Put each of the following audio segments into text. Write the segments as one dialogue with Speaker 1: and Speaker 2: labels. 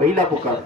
Speaker 1: पहिला पुकार.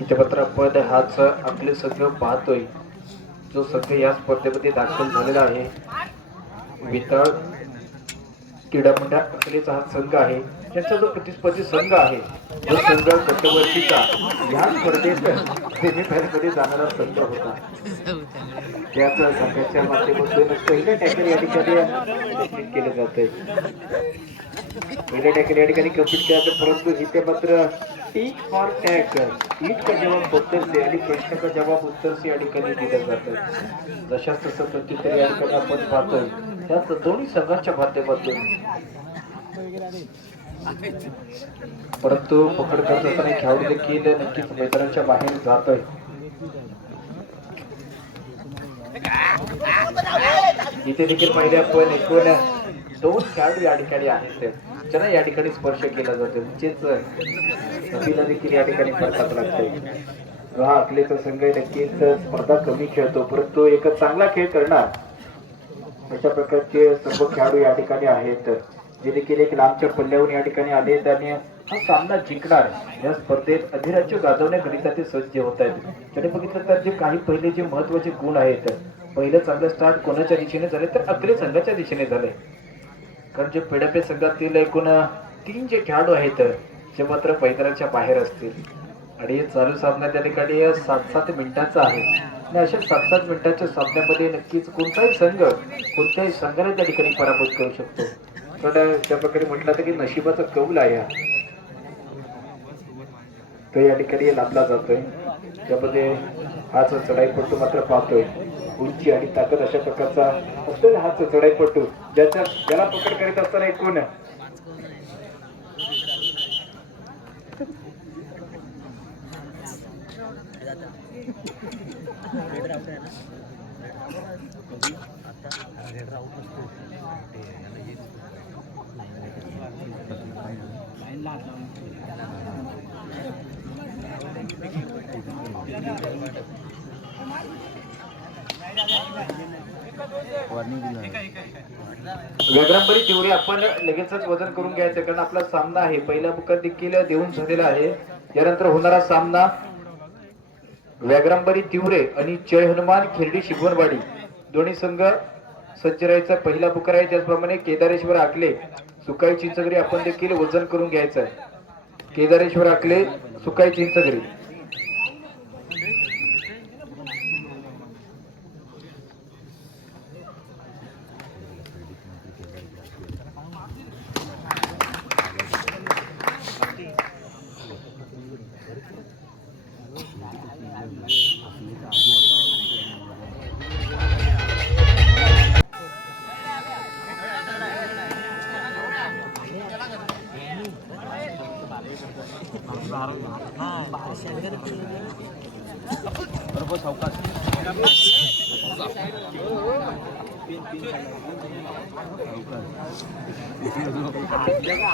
Speaker 1: इथे पद हाच आपले सगळं पाहतोय. जो सध्या या स्पर्धेमध्ये दाखल झालेला आहे. वितळ क्रीडा मंडळ अकलेचा हा संघ आहे. त्यांचा जो प्रतिस्पर्धी संघ आहे तो संघ गतवर्षीचा या स्पर्धेत सेमीफायनलमध्ये जाणारा संघ होता. त्याच संघाच्या माध्यमातून पहिलं टॅकर या ठिकाणी कंप्लीट केलं जात आहे पहिलं टॅकर या ठिकाणी कंप्लीट केलं जातं परंतु इथे मात्र टीच फॉर टॅक टीच का जवाब उत्तर से आणि प्रश्न का जवाब उत्तर से या ठिकाणी दिलं जातं जशाच तसं प्रत्युत्तर या ठिकाणी आपण पाहतोय. त्यात दोन्ही संघांच्या माध्यमातून परंतु पकड करत असताना खेळाडू देखील नक्कीच मैदानाच्या बाहेर जातोय इथे देखील पहिले आपण एकूण दोन खेळाडू या ठिकाणी आहेत ज्यांना या ठिकाणी स्पर्श केला जातो. म्हणजेच नदीला देखील या ठिकाणी फरकात लागतंय हा अकलेचा संघ नक्कीच स्पर्धा कमी खेळतो. परंतु एक चांगला खेळ करणार अशा प्रकारचे सर्व खेळाडू या ठिकाणी आहेत. जे देखील एक लांबच्या पल्ल्यावरून या ठिकाणी आले आहेत आणि हा सामना जिंकणार या स्पर्धेत अधिराज्य गाजवण्याकरिता ते सज्ज होत आहेत. त्याने बघितलं तर जे काही पहिले जे महत्त्वाचे गुण आहेत पहिलं चांगलं स्टार्ट कोणाच्या दिशेने झाले तर अकले संघाच्या दिशेने झाले. कारण जे पेडपे संघातील एकूण तीन जे खेळाडू आहेत ते मात्र मैदानाच्या बाहेर असतील. आणि हे चालू सामना त्या ठिकाणी सात सात मिनिटाचा आहे. आणि अशा सात सात मिनिटाच्या सामन्यामध्ये नक्कीच कोणताही संघ कोणत्याही संघाने त्या ठिकाणी पराभूत करू शकतो. पण त्या प्रकारे म्हटलं तर की नशिबाचा कौल आहे. हा. तो या ठिकाणी लाभला जातोय. त्यामध्ये हाच चढाईपट्टू मात्र पाहतोय. उंची आणि ताकद अशा प्रकारचा असतो हाच चढाईपट्टू ज्याच्या ज्याला पकड करीत असताना एकूण व्याग्रांबरी तेवढी आपण लगेचच वजन करून घ्यायचं कारण आपला सामना आहे. पहिला बुकर देखील देऊन झालेला आहे. त्यानंतर होणारा सामना व्याग्रांबरी तिवरे आणि जय हनुमान खिरडी शिगवणवाडी दोन्ही संघ सज्ज पहिला बुकर आहे. त्याचप्रमाणे केदारेश्वर आकले सुकाई चिंचगरी आपण देखील वजन करून घ्यायचं आहे. केदारेश्वर आकले सुकाई चिंचगरी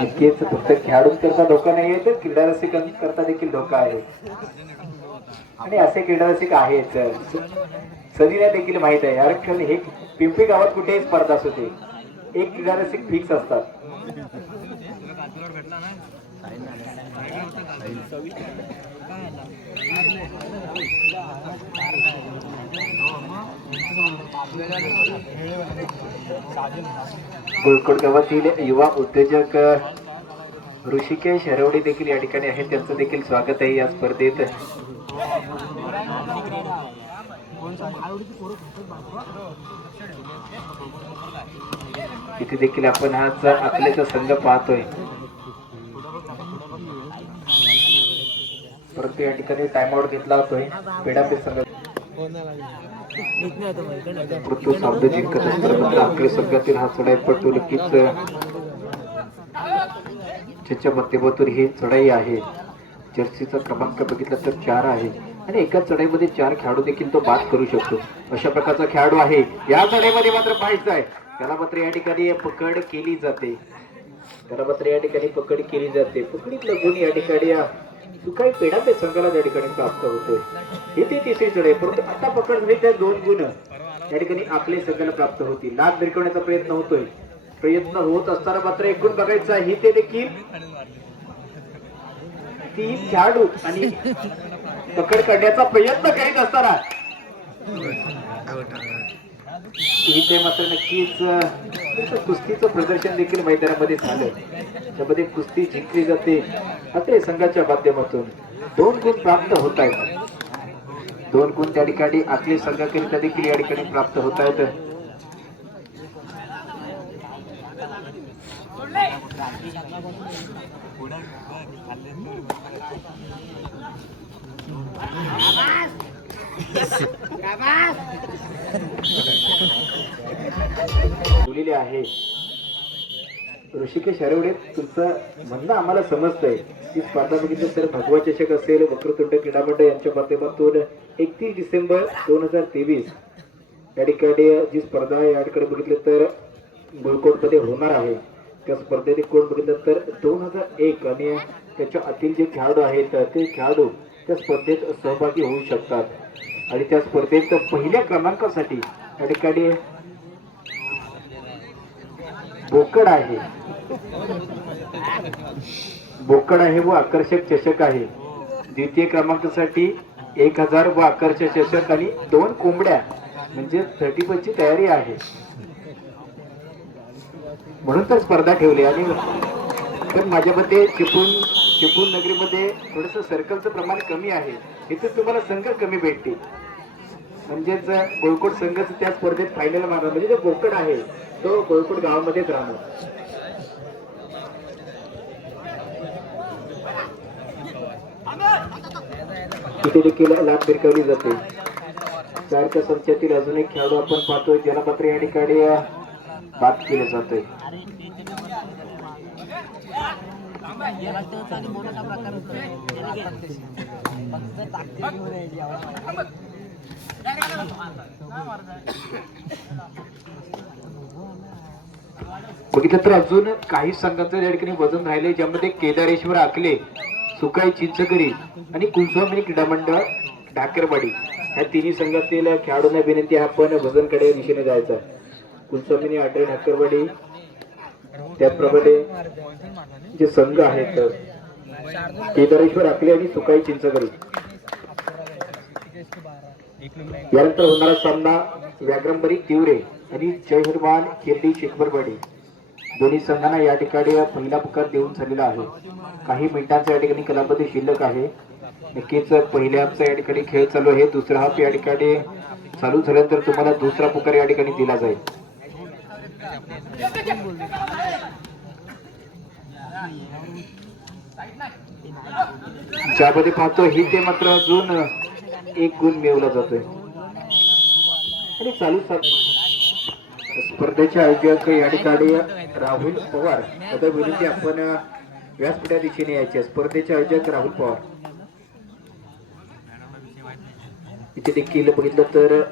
Speaker 1: नक्कीच फक्त खेळाडूंकरता धोका नाही आहे तर क्रीडा रसिकांकरता देखील धोका आहे. आणि असे क्रीडा रसिक आहेत. सनीला देखील माहीत आहे. आरक्षण हे पिंपरी गावात कुठेही स्पर्धा असू दे एक क्रीडा रसिक फिक्स असतात. गोलकोट गावातील युवा उद्योजक ऋषिकेश हरवडे देखील या ठिकाणी आहेत. त्यांचं देखील स्वागत आहे या स्पर्धेत. इथे देखील आपण हाच आपल्याचा संघ पाहतोय. परंतु या ठिकाणी टाइम आउट घेतला होतोय. पेडापे संघ जिंकत असताना आपल्या संघातील हा चढाई पटू नक्कीच ज्याच्या माध्यमातून ही चढाई आहे जर्सीचा क्रमांक बघितला तर चार आहे आणि एका चढाईमध्ये चार खेळाडू देखील तो बाद करू शकतो अशा प्रकारचा खेळाडू आहे या चढाईमध्ये मात्र पाहायचं आहे त्याला मात्र या ठिकाणी पकड केली जाते त्याला मात्र या ठिकाणी पकड केली जाते पकडीतलं गुण या ठिकाणी सुखाई पेढा ते संघाला त्या ठिकाणी प्राप्त होते. हे तिसरी चढ परंतु आता पकड झाली त्या दोन गुण त्या ठिकाणी आपले संघाला प्राप्त होतील. लाभ भिरकवण्याचा प्रयत्न होतोय. प्रयत्न होत असताना मात्र एकूण बघायचं बघायचा आहे ते देखील ती खेळाडू आणि पकड करण्याचा प्रयत्न करीत असताना इथे मात्र नक्कीच कुस्तीचं प्रदर्शन देखील मैदानामध्ये झालं त्यामध्ये कुस्ती जिंकली जाते असे संघाच्या माध्यमातून दोन गुण प्राप्त होत आहेत. दोन गुण त्या ठिकाणी आपले संघाकरिता देखील या ठिकाणी प्राप्त होत आहेत. बोललेले आहे. ऋषिकेश हरवडे तुमचं म्हणणं आम्हाला समजतंय. ती स्पर्धा बघितलं तर भगवा चषक असेल वक्रतुंड क्रीडा मंडळ यांच्या माध्यमातून एकतीस डिसेंबर दोन हजार तेवीस. या ठिकाणी जी स्पर्धा आहे या ठिकाणी बघितलं तर गुळकोटमध्ये होणार आहे. त्या स्पर्धेत कोण बघितलं तर दोन हजार एक आणि त्याच्या आतील जे खेळाडू आहेत ते खेळाडू त्या स्पर्धेत सहभागी होऊ शकतात. आणि त्या स्पर्धेत पहिल्या क्रमांकासाठी त्या ठिकाणी बोकड आहे. बोकड आहे व आकर्षक चषक आहे. द्वितीय क्रमांकासाठी एक हजार व आकर्षक चषक आणि दोन कोंबड्या म्हणजे थर्टी ची तयारी आहे. म्हणून तर स्पर्धा ठेवली आणि पण माझ्या मते चिपळूण चिपळूण नगरीमध्ये थोडस सर्कलचं प्रमाण कमी आहे. इथे तुम्हाला संघ कमी भेटतील. म्हणजेच गोळकोट संघच त्या स्पर्धेत फायनल मारणार. म्हणजे जो गोकड आहे तो गोळकोट गावामध्येच राहणार. तिथे देखील लाभ भिरकावली जाते. चारच्या संचातील अजून एक खेळाडू आपण पाहतोय ज्याला मात्र या ठिकाणी बात बाद केलं जातोय. बघितलं तर अजून काही संघांचं या ठिकाणी वजन राहिले ज्यामध्ये केदारेश्वर आकले सुकाई चिंचकरी आणि कुलस्वामिनी क्रीडा मंडळ ढाकरवाडी. ह्या तिन्ही संघातील खेळाडूंना विनंती आपण वजनकडे दिशेने जायचं कुलस्वामिनी आटे ढाकरवाडी त्याचप्रमाणे जे संघ आहेत केदारेश्वर आकले आणि सुकाई चिंचकरी यानंतर होणारा सामना व्याग्रंबरी तिवरे आणि जय हनुमान किर्डी शेखबरवाडी दोन्ही संघांना या ठिकाणी पहिला पुकार देऊन झालेला आहे. काही मिनिटांचा या ठिकाणी कलापती शिल्लक आहे. नक्कीच पहिल्या हाफचा या ठिकाणी खेळ चालू आहे. दुसरा हाफ या ठिकाणी चालू झाल्यानंतर तुम्हाला दुसरा पुकार या ठिकाणी दिला जाईल. ज्यामध्ये पाहतो ही ते मात्र अजून एक गुण मिळवला जातोय. आणि चालू सा- स्पर्धेचे आयोजक या ठिकाणी राहुल पवार. आता विनंती आपण व्यासपीठा दिशेने यायचे. स्पर्धेचे आयोजक राहुल पवार. इथे देखील बघितलं तर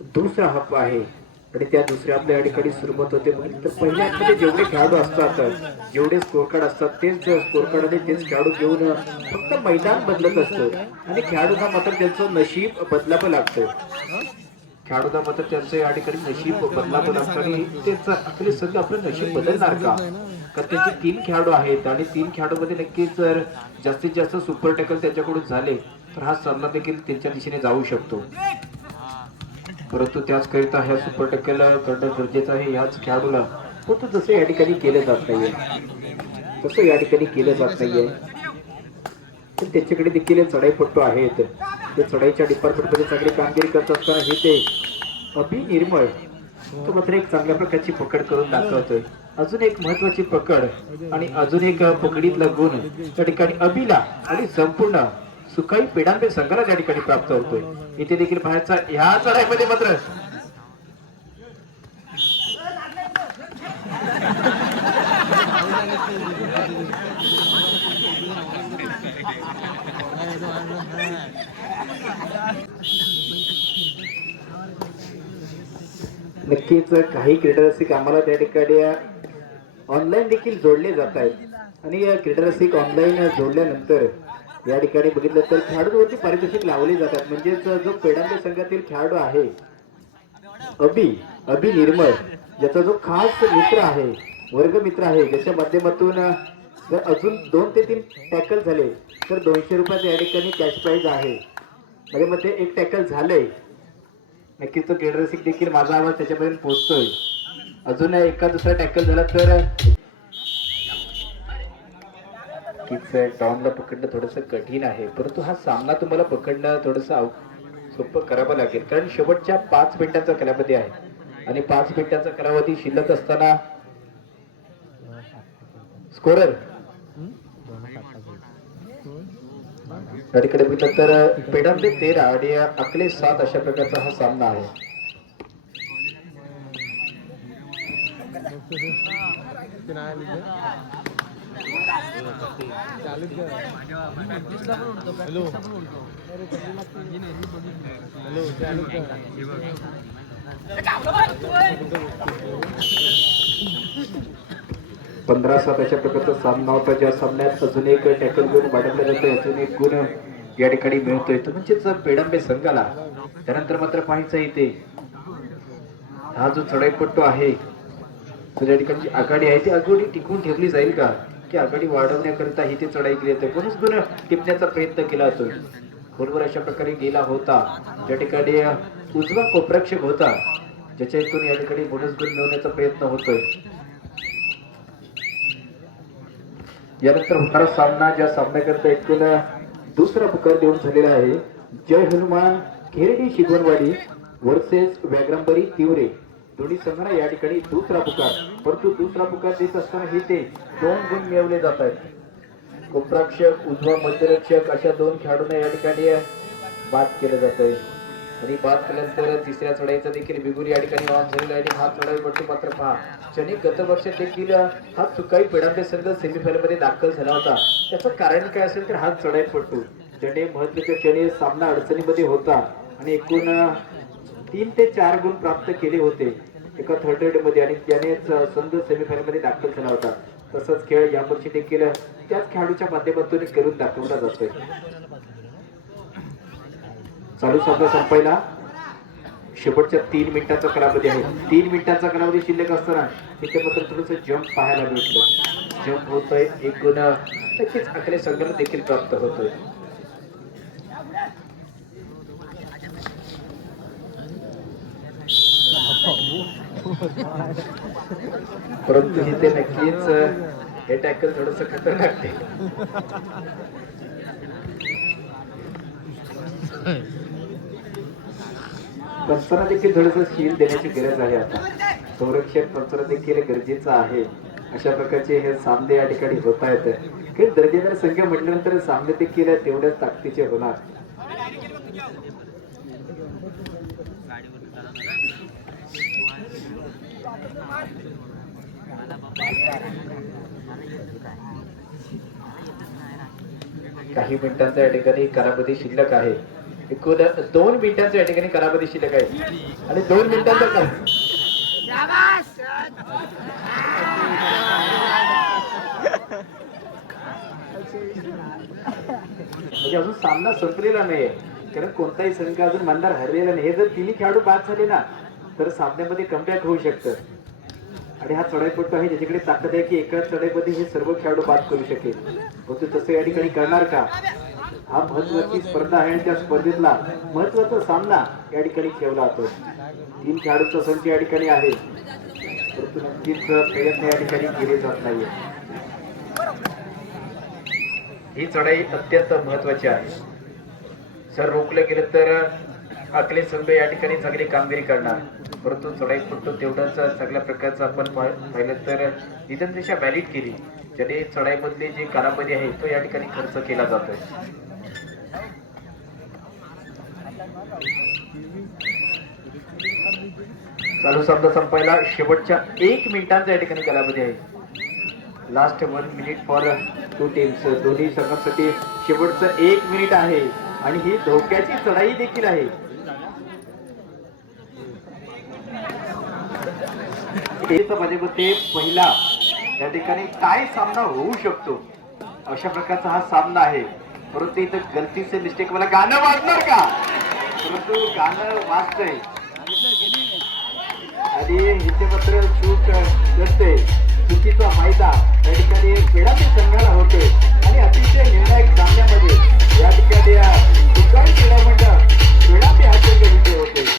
Speaker 1: दुसरा हप्प आहे. आणि त्या दुसऱ्या आपल्या ठिकाणी सुरुवात होते. तर पहिल्या हाफमध्ये जेवढे खेळाडू असतात जेवढे स्कोर कार्ड असतात तेच स्कोर कार्ड आणि तेच खेळाडू घेऊन फक्त मैदान बदलत असतं. आणि खेळाडूंना मात्र त्यांचं नशीब बदलावं लागतं. खेळाडूंना मात्र त्यांचं या ठिकाणी नशीब बदलावं लागतं. आणि तेच आपले सध्या आपलं नशीब बदलणार का? कारण त्यांचे तीन खेळाडू आहेत आणि तीन खेळाडूमध्ये नक्कीच जर जास्तीत जास्त सुपर टॅकल त्यांच्याकडून झाले तर हा सामना देखील त्यांच्या दिशेने जाऊ शकतो. परंतु त्याचकरिता ह्या सुपर टक्केला करणं गरजेचं आहे. याच खेळाडूला परंतु जसं या ठिकाणी केलं जात नाहीये तसं या ठिकाणी केलं जात नाहीये तर त्याच्याकडे देखील चढाईपट्टू आहेत. ते चढाईच्या डिपार्टमेंटमध्ये चांगली कामगिरी करत असताना हे ते अभिनिर्मळ तो मात्र एक चांगल्या प्रकारची पकड करून दाखवतोय. अजून एक महत्वाची पकड आणि अजून एक पकडीतला गुण त्या ठिकाणी अभिला आणि संपूर्ण सुखाई पेडांबे संघाला त्या ठिकाणी प्राप्त होतोय. इथे देखील बाहेरचा ह्या चढाईमध्ये मात्र. नक्कीच काही क्रीडारसिक आम्हाला त्या ठिकाणी ऑनलाईन देखील जोडले जात आहेत. आणि या क्रीडारसिक ऑनलाईन जोडल्यानंतर या ठिकाणी बघितलं तर खेळाडूंवरती पारितोषिक लावले जातात. म्हणजेच जो पेडांत संघातील खेळाडू आहे अभि अभि निर्मळ ज्याचा जो खास मित्र आहे वर्ग मित्र आहे ज्याच्या माध्यमातून जर अजून दोन ते तीन टॅकल झाले तर दोनशे रुपयाचं या ठिकाणी कॅश प्राईज आहे. माझ्या मध्ये एक टॅकल झालंय. नक्कीच तो गेडरसिक देखील माझा आवाज त्याच्यापर्यंत पोहोचतोय. अजून एका दुसरा टॅकल झाला तर नक्कीच डॉनला पकडणं थोडंसं कठीण आहे. परंतु हा सामना तुम्हाला पकडणं थोडंसं सोपं करावं लागेल. कारण शेवटच्या पाच मिनिटांचा कालावधी आहे. आणि पाच मिनिटांचा कालावधी शिल्लक असताना स्कोरर. तिकडे म्हटलं तर पेडांबे तेरा आणि अकले सात अशा प्रकारचा हा सामना आहे. पंधरा सात अशा प्रकारचा सामना होता ज्या सामन्यात अजून एक टॅकल गुण वाढवला जातं अजून एक गुण या ठिकाणी मिळतोय. तर म्हणजेच पेडंबे संघाला त्यानंतर मात्र पाहायचं इथे. हा जो चढाईपट्टू आहे तर या ठिकाणची आघाडी आहे ती आघाडी टिकवून ठेवली जाईल का? ती आघाडी वाढवण्याकरिता ही ते चढाई केली होती. कोणीच गुण टिपण्याचा प्रयत्न केला होतो. खोलवर अशा प्रकारे गेला होता. ज्या ठिकाणी उजवा कोपरक्षक होता ज्याच्या इथून या ठिकाणी बोनस गुण मिळवण्याचा प्रयत्न होतोय. यानंतर होणारा सामना ज्या सामन्याकरता एकूण दुसरा पुकार देऊन झालेला आहे. जय हनुमान खेरडी शिगवणवाडी वर्सेस व्याग्रंबरी तिवरे. दोन्ही संघांना या ठिकाणी दुसरा पुकार. परंतु दुसरा पुकार देत असताना हे ते दोन गुण मिळवले जात आहेत. कोपराक्षक उजवा मध्यरक्षक अशा दोन खेळाडूंना या ठिकाणी बाद केलं जात आहे आणि बाद केल्यानंतर तिसऱ्या चढाईचा देखील बिगुरी या ठिकाणी ऑन झालेला आहे आणि हा चढाई पडतो मात्र पहा. ज्याने गत वर्षात देखील हा चुकाई पेडांबे संघ सेमीफायनलमध्ये दाखल झाला होता. त्याचं कारण काय असेल तर हा चढाई पडतो ज्याने महत्त्वाच्या क्षणी सामना अडचणीमध्ये होता. आणि एकूण तीन ते चार गुण प्राप्त केले होते. एका थर्ड रेडमध्ये आणि त्यानेच संघ सेमीफायनलमध्ये दाखल झाला होता. तसंच खेळ यावर्षी देखील त्याच खेळाडूच्या माध्यमातून करून दाखवला जातोय. चालू सामना संपायला शेवटच्या तीन मिनिटाचा कालावधी आहे. तीन मिनिटाचा कालावधी शिल्लक असताना तिथे मात्र थोडस जम्प पाहायला भेटलं जम्प होतोय एक गुण नक्कीच अकले संघाला देखील प्राप्त होतोय. परंतु इथे नक्कीच हे टॅकल थोडस खतरनाक आहे. पंचांना देखील थोडस शील देण्याची गरज आहे आता. संरक्षण पंचांना देखील गरजेचं आहे. अशा प्रकारचे हे सामने या ठिकाणी होत आहेत. दर्जेदार संख्या म्हटल्यानंतर सामने देखील तेवढ्याच ताकदीचे होणार. काही मिनिटांचा या ठिकाणी कालावधी शिल्लक आहे. एकूण दोन मिनिटांचा या ठिकाणी कालावधी शिल्लक आहे. आणि दोन मिनिटांचा म्हणजे अजून सामना संपलेला नाहीये. कारण कोणताही संघ अजून मंदार हरलेला नाही. हे जर तिन्ही खेळाडू बाद झाले ना तर सामन्यामध्ये कमबॅक होऊ शकतं. आणि हा चढाईपट्टू आहे ज्याच्याकडे ताकद आहे की एका चढाईमध्ये हे सर्व खेळाडू बाद करू शकेल. परंतु तसं या ठिकाणी करणार का? हा महत्वाची स्पर्धा आहे आणि त्या स्पर्धेतला महत्त्वाचा सामना या ठिकाणी खेळला जातो. तीन खेळाडूचा संच या ठिकाणी आहे. परंतु नक्कीच प्रयत्न या ठिकाणी केले जात नाहीये. ही चढाई अत्यंत महत्वाची आहे. सर रोखलं गेलं तर अकले संघ या ठिकाणी चांगली कामगिरी करणार. परंतु चढाई फक्त तेवढंच चांगल्या प्रकारचं आपण पाहिलं तर निधन दिशा व्हॅलिड केली. ज्याने चढाईमधले जे कालावधी आहे तो या ठिकाणी खर्च केला जातोय. चालू सामना संपायला शेवटच्या एक मिनिटांचा या ठिकाणी कालावधी आहे. Last one minute for two teams दोन्ही संघांसाठी शेवटचं एक मिनिट आहे. आणि ही धोक्याची चढाई देखील आहे. मध्ये म्हणजे ते पहिला या ठिकाणी काय सामना होऊ शकतो? अशा प्रकारचा हा सामना आहे. परंतु इथं गलतीचे मिस्टेक मला गाणं वाजणार का? परंतु गाणं वाजतंय. आणि हिचे मात्र चूक नसते. चुकीचा फायदा या ठिकाणी वेळाचे संघाला होते आणि अतिशय निर्णायक सामन्यामध्ये या ठिकाणी दुकान क्रीडा मंडळ वेळापे हातून होते